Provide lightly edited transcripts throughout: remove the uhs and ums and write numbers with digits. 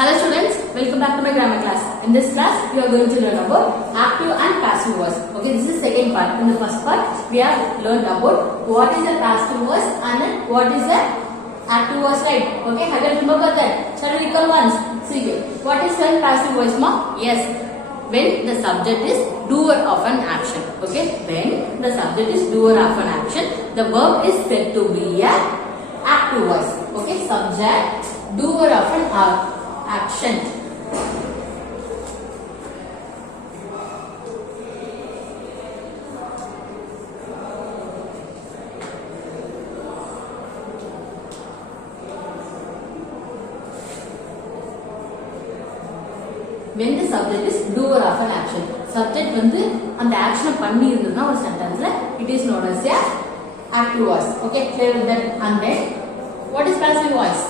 Hello students, welcome back to my grammar class. In this class, we are going to learn about active and passive voice. Okay, this is the second part. In the first part, we have learned about what is the passive voice and then what is the active voice, right? Okay, have you remember that? Shall we recall once? See here. What is when passive voice, ma? Yes, when the subject is doer of an action. Okay, when the subject is doer of an action, the verb is said to be a active voice. Okay, subject, doer of an action. When the subject is doer of an action. Subject வந்து அந்த action பண்ணி இருந்ததுனா ஒரு sentenceல it is known as a active voice. Okay, clear with that. And then what is passive voice?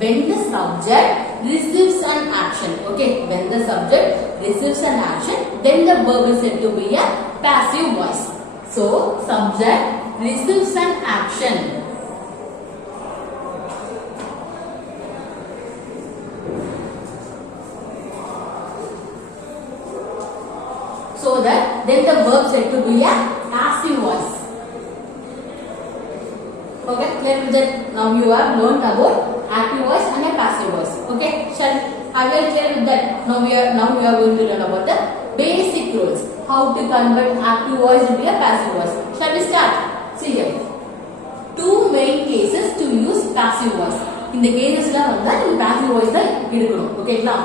When the subject receives an action. Okay, when the subject receives an action, then the verb is said to be a passive voice. So, subject receives an action. So that then the verb said to be a passive voice. Okay, clear with that. Now you have learned about active voice and a passive voice. Okay, are you clear with that? Now we are going to learn about the basic rules. How to convert active voice into a passive voice. Shall we start? See here. Two main cases to use passive voice. In the cases la vanda you passive voice da edukanum. Okay la.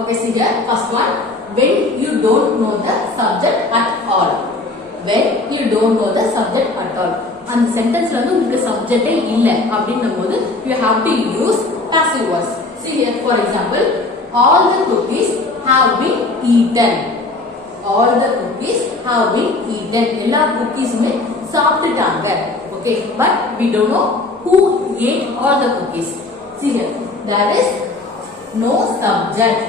Okay, see here. First one, when you don't know the subject at all. When you don't know the subject at all. And the sentence la ungalku subject illa அப்படினும்போது you have to use passive voice. See here, for example, all the cookies have been eaten. All the cookies have been eaten. எல்லா cookiesமே சாப்பிட்டுட்டாங்க. Okay, but we don't know who ate all the cookies. See here, there is no subject.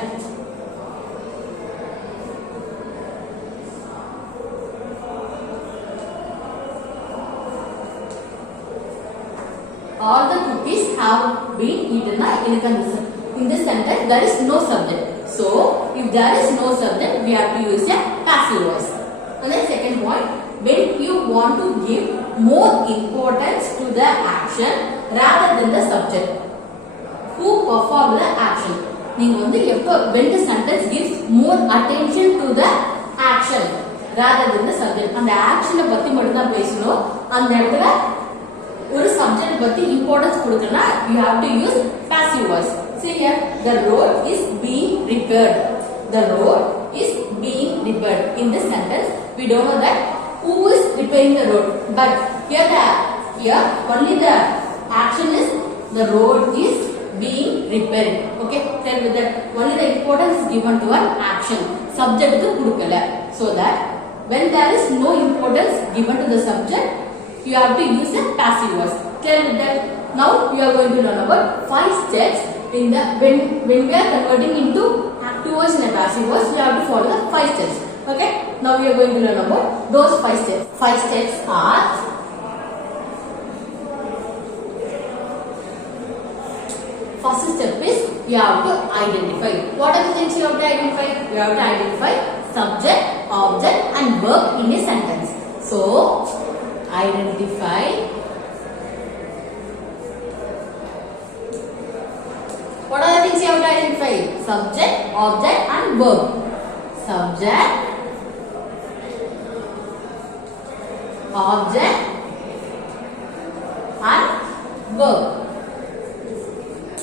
All the cookies have been eaten. In this sentence, there is no subject. So, if there is no subject, we have to use a passive voice. And then second point, when you want to give more importance to the action rather than the subject. Who perform the action? When the sentence gives more attention to the action rather than the subject. And the action பத்தி மட்டும் தான் பேசணும். அந்த இடத்துல ஒரு subject பத்தி importance கொடுக்கணும்னா you have to use passive voice. See here, the road is being repaired. The road is being repaired. In this sentence, we don't know that who is repairing the road. But here only the action is the road is being repaired. Okay, tell me that only the importance is given to an action. Subject க்கு கொடுக்கல. So that when there is no importance given to the subject, you have to use a passive voice. Tell me that. Now we are going to learn about 5 steps in the when we are converting into active voice and a passive voice. We have to follow the 5 steps. Okay. Now we are going to learn about those 5 steps. 5 steps are: first step is you have to identify. What are the things you have to identify? You have to identify subject, object, and verb in a sentence. So, identify what are the things you have to identify? Subject, object, and verb. Subject, object, and verb.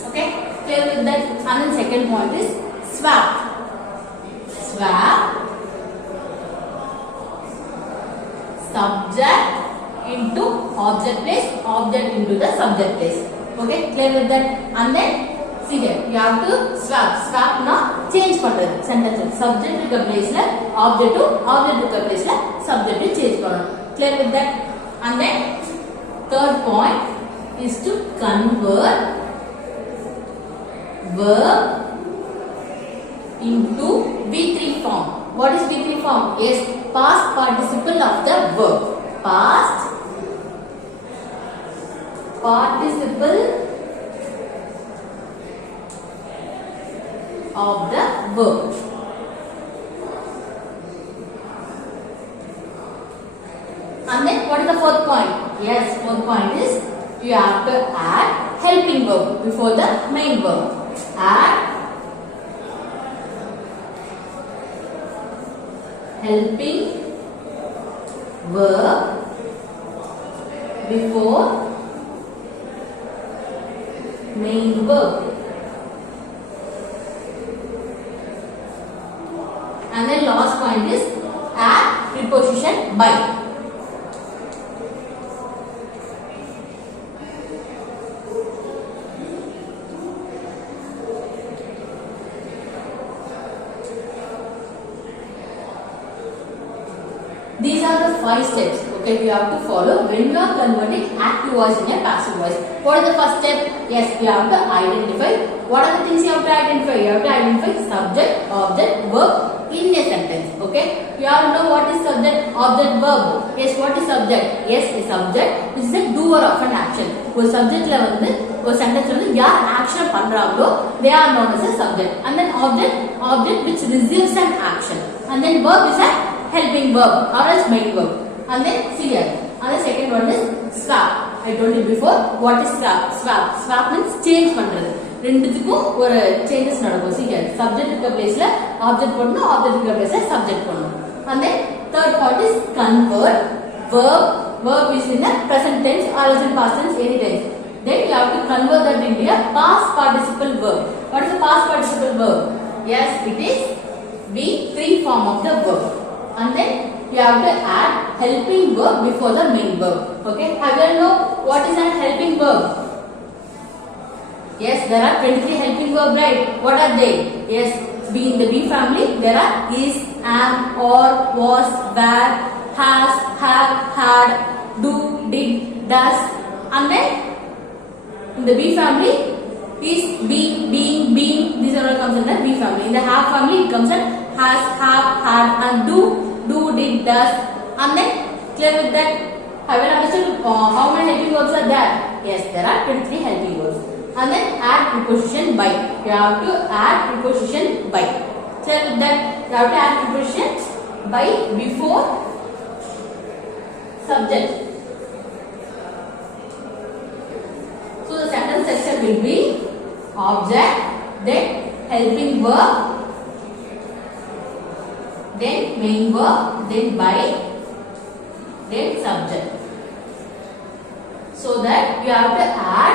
Okay, clear with that. And then second point is swap. Swap subject into object place, object into the subject place. Okay, clear with that. And then see here, you have to swap. Swap na change பண்றது sentence. Subject இருக்க placeல object to object இருக்க placeல subject change பண்ணணும். Clear with that. And then third point is to convert verb into V3 form. What is V3 form? Yes, past participle of the verb. Past participle of the verb. And then what is the fourth point? Yes, fourth point is you have to add helping verb before the main verb. Add helping verb before main verb. And then last point is add preposition by. These are the 5 steps, okay, we have to follow when you are converting active voice in a passive voice. What is the first step? Yes, you have to identify. What are the things you have to identify? You have to identify subject, object, verb in a sentence, okay. You all know what is subject, object, verb. Yes, what is subject? Yes, a subject which is a doer of an action. ஒரு subjectல வந்து ஒரு sentence வந்து யார் action பண்றாங்களோ they are known as a subject. And then object which receives an action. And then verb is a helping verb or else main verb. And then see here. And the second one is swap. I told you before what is swap. Swap means change பண்றது. ரெண்டுத்துக்கும் ஒரு changes நடக்கும். See here. Subject இருக்க placeல object போடணும், object இருக்க placeல subject போடணும். And then third point is convert. Verb is in the present tense or else in past tense any tense. Then you have to convert that into a past participle verb. What is the past participle verb? Yes, it is V3 form of the verb. And then you have to add helping verb before the main verb. Okay, have you know what is an helping verb? Yes, there are 23 helping verb, right? What are they? Yes, in the B family there are is, am, or, was, were, has, have, had, do, did, does. And then in the B family is, be, being, these are all comes in the B family. In the have family it comes in has, have, had, and do, did, does. And then clear with that. Have you understood how many helping verbs are there? Yes, there are 23 helping verbs. And then add preposition by. You have to add preposition by. Clear with that. You have to add preposition by before subject. So the sentence structure will be object, then helping verb, then main verb, then by, then subject. So that you have to add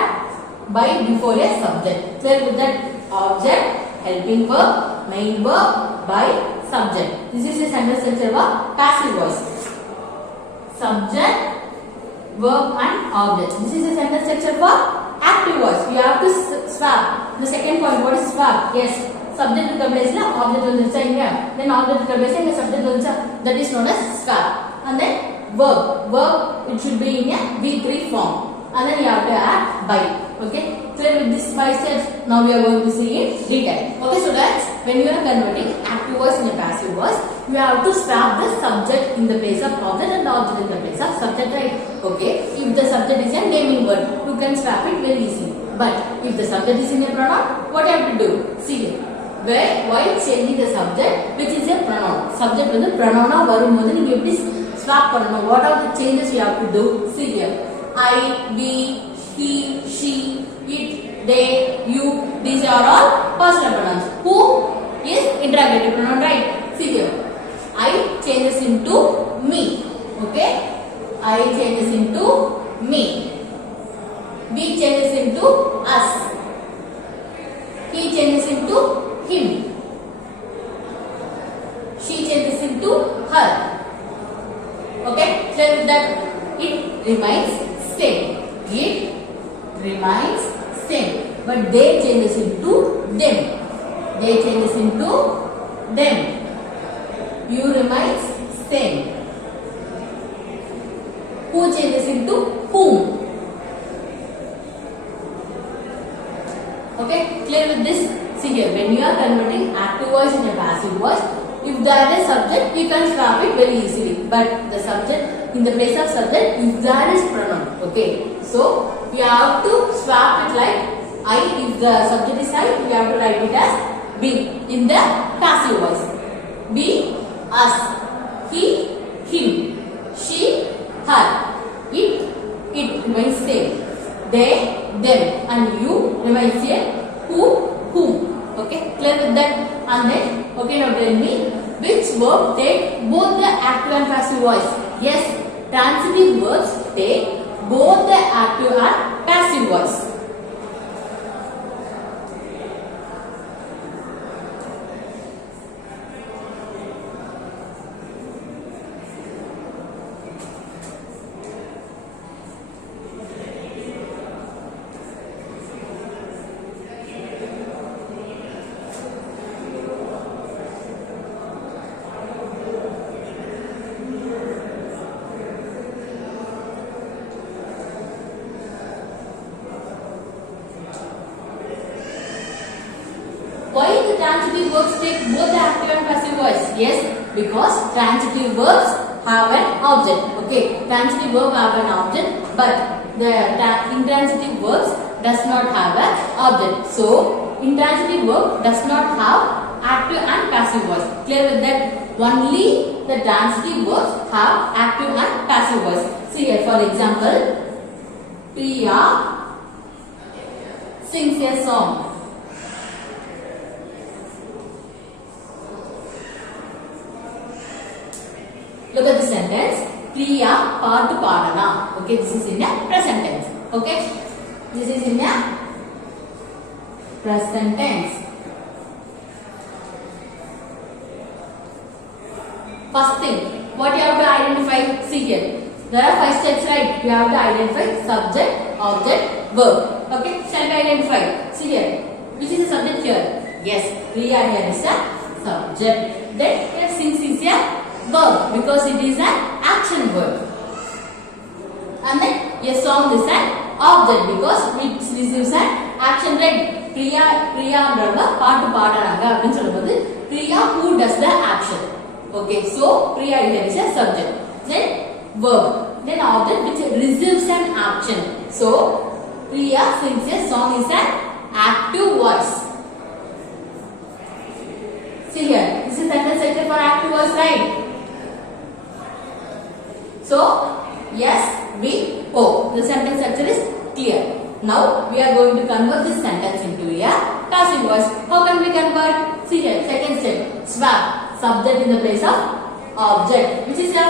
by before a subject. Clear with that? Object, helping verb, main verb, by, subject. This is a sentence structure of passive voice. Subject, verb and object. This is a sentence structure for active voice. You have to swap. The second point, what is swap? Yes, subject will place la object will inside here. Then object will place and subject will inside. That is known as swap. And then verb it should be in a V3 form. And then you have to add by. Okay, clear with this 5 steps. Now we are going to see in detail. Okay, so that's when you are converting active voice in a passive voice, you have to swap the subject in the place of object and the object in the place of subject, right? Okay, if the subject is a naming word, you can swap it very easily. But if the subject is in a pronoun, what you have to do? See here. While changing the subject, which is a pronoun. Subject with the pronoun வரும்போது நீங்க எப்படி swap பண்ணணும்? What are the changes you have to do? See here. I, we, he, she, it, they, you. These are all personal pronouns. Who is interrogative pronoun, right? See here. I changes into me. Okay. I changes into me. We changes into us. He changes into him. She changes into her. Okay. Clear with that? It remains same. It remains same. But they changes into them. They changes into them. You remains same. Who changes into whom. Okay, clear with this? See here, when you are converting active voice in a passive voice, if there is subject, you can swap it very easily. But the subject, in the place of subject, if there is pronoun. Okay, so you have to swap it like I. If the subject is I, you have to write it as be in the passive voice. Be, us. He, him. She, her. It remains same. They, them. And you remains same. Who, whom. Okay, clear with that? And then, okay, now tell me which verb take both the active and passive voice? Yes, transitive verbs take both the active and passive voice. Why the transitive verbs take both the active and passive voice? Yes, because transitive verbs have an object. Okay, transitive verb have an object, but the intransitive verbs does not have an object. So, intransitive verb does not have active and passive voice. Clear with that? Only the transitive verbs have active and passive voice. See here, for example, Priya sings a song. Look at the sentence. Priya paattu paadana. Okay, this is in a present tense. Okay, this is in a present tense. First thing, what you have to identify? See here. There are 5 steps, right? You have to identify subject, object, verb. Okay, shall we identify? See here. Which is the subject here? Yes, Priya here is a subject. Then here sings is a verb because it is an action verb. And then a song is an object because it receives an action, right? Priyaன்றவங்க பாட்டு பாடுறாங்க அப்படினு சொல்லும்போது Priya who does the action. Okay, so Priya here is a subject. Then verb. Then object which receives an action. So Priya sings a song is an active voice. See here, this is sentence structure for active voice, right? So, yes, we, O. The sentence structure is clear. Now, we are going to convert this sentence into a passive voice. How can we convert? See here, second step. Swap. Subject in the place of object. Which is the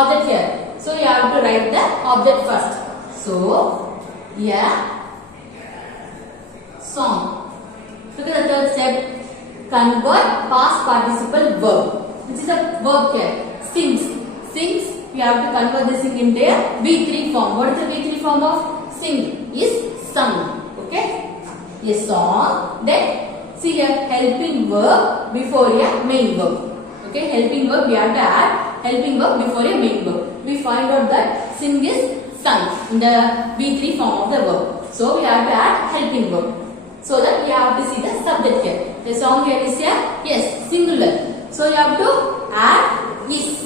object here? So, you have to write the object first. So, yeah, song. Look at the third step. Convert past participle verb. Which is a verb here? Sings. Sings. We have to convert this into a V3 form. What is the V3 form of sing? Is sung. Okay? A song. Then see here helping verb before a main verb. Okay? Helping verb we have to add helping verb before a main verb. We find out that sing is sung in the V3 form of the verb. So we have to add helping verb. So that we have to see the subject here. The song here is a yes singular. So you have to add is.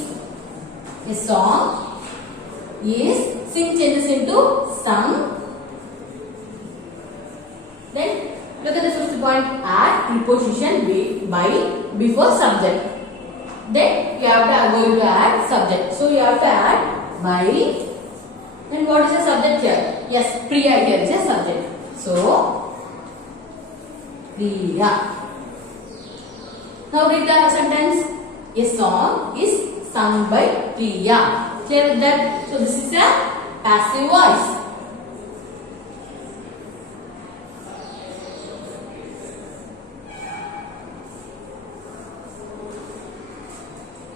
A song is sing changes into sung. Then look at the fifth point. Add preposition by before subject. Then you have to going to add subject. So you have to add by. Then what is the subject here? Yes, Priya here is a subject. So Priya. Now read the sentence. A song is sung by Priya. Clear with that? So this is a passive voice.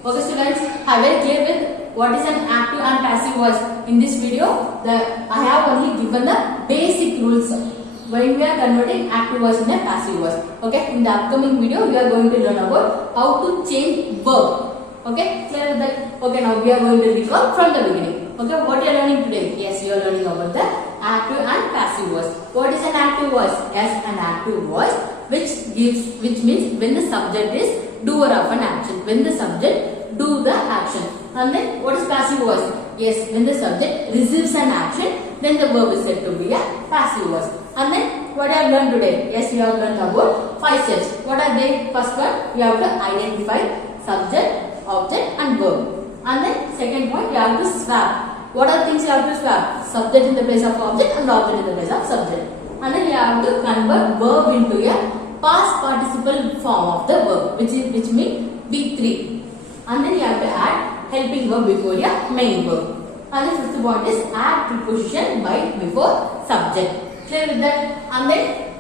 Okay students, I will clear with what is an active and passive voice. In this video, I have only given the basic rules when we are converting active voice in a passive voice. Okay, in the upcoming video, we are going to learn about how to change verb. Okay, clear with that? Okay, now we are going to recall from the beginning. Okay, what you are learning today? Yes, you are learning about the active and passive voice. What is an active voice? Yes, an active voice which means when the subject is doer of an action. When the subject do the action. And then what is passive voice? Yes, when the subject receives an action, then the verb is said to be a passive voice. And then what I have learned today? Yes, we have learned about 5 steps. What are they? First one, we have to identify subject, object and verb. And then second point, we have to swap. What are things you have to swap? Subject in the place of object and object in the place of subject. And then you have to convert verb into a past participle form of the verb, which means B3. And then you have to add helping verb before your main verb. And the fifth point is add preposition by before subject. Clear with that? And then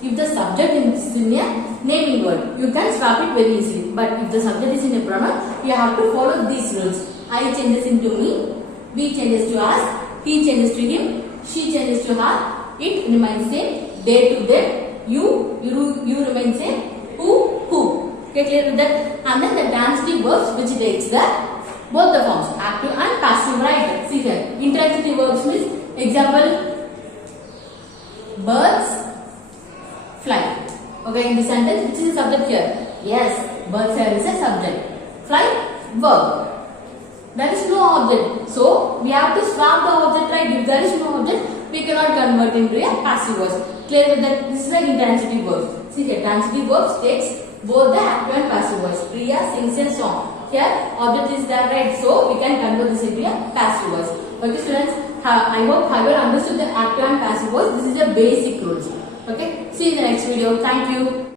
if the subject is in a naming word, you can swap it very easily. But if the subject is in a pronoun, you have to follow these rules. I changes into me, we changes to us, he changes to him, she changes to her, it remains same, they to them, you remain same, who. Okay, clear with that? And then the transitive verbs which takes the both the forms, active and passive, right? See here, intransitive verbs means example, birds fly. Okay, in the sentence, which is the subject here? Yes, birds here is a subject. Fly, verb. There is no object. So, we have to swap the object, right? If there is no object, we cannot convert into a passive voice. Clear with that? This is an intransitive verb. See here, transitive verbs takes both the active and passive voice. Priya sings a song. Here, object is there, right? So, we can convert this into a passive voice. Okay, students, I hope I will understood the active and passive voice. This is the basic rules. Okay, see you in the next video. Thank you.